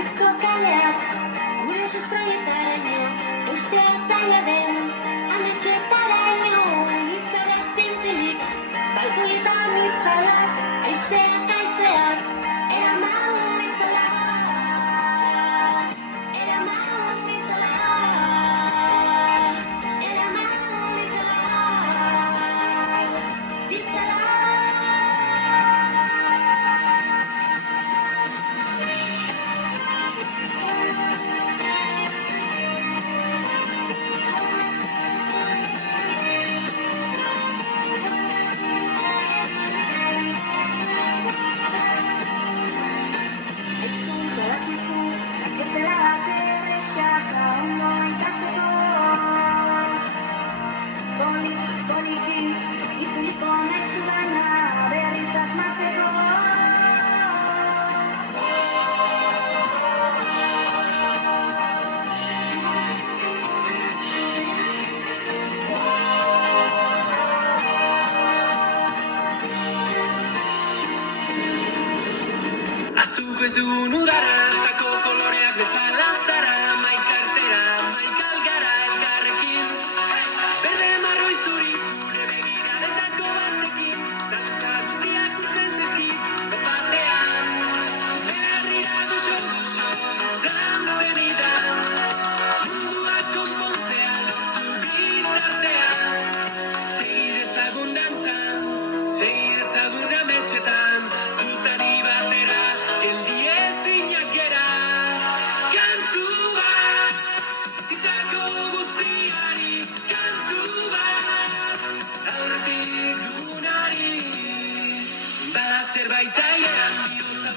Gasteizko kaleak, gure sustraietaraino, eustea zaila den, ametxetaraino, izarak zintzilik, balkoietan itzalak, aizeak, eraman itzalak, eraman itzalak, eraman itzalak, itzalak. Aztuko ez duen udara, tako koloreak bezala zara, maikartera, maikalgara elkarrekin. Berde marroi zuri zure begiradetako batekin, zalantza guztiak urtzen zizkit, batean. Berrira goxo, esan zenidan, munduak konpontzea lortu bitartean. Segi dezagun dantzan, segi dezagun ametxetan, zutari batera. Zerbait aieran bihotza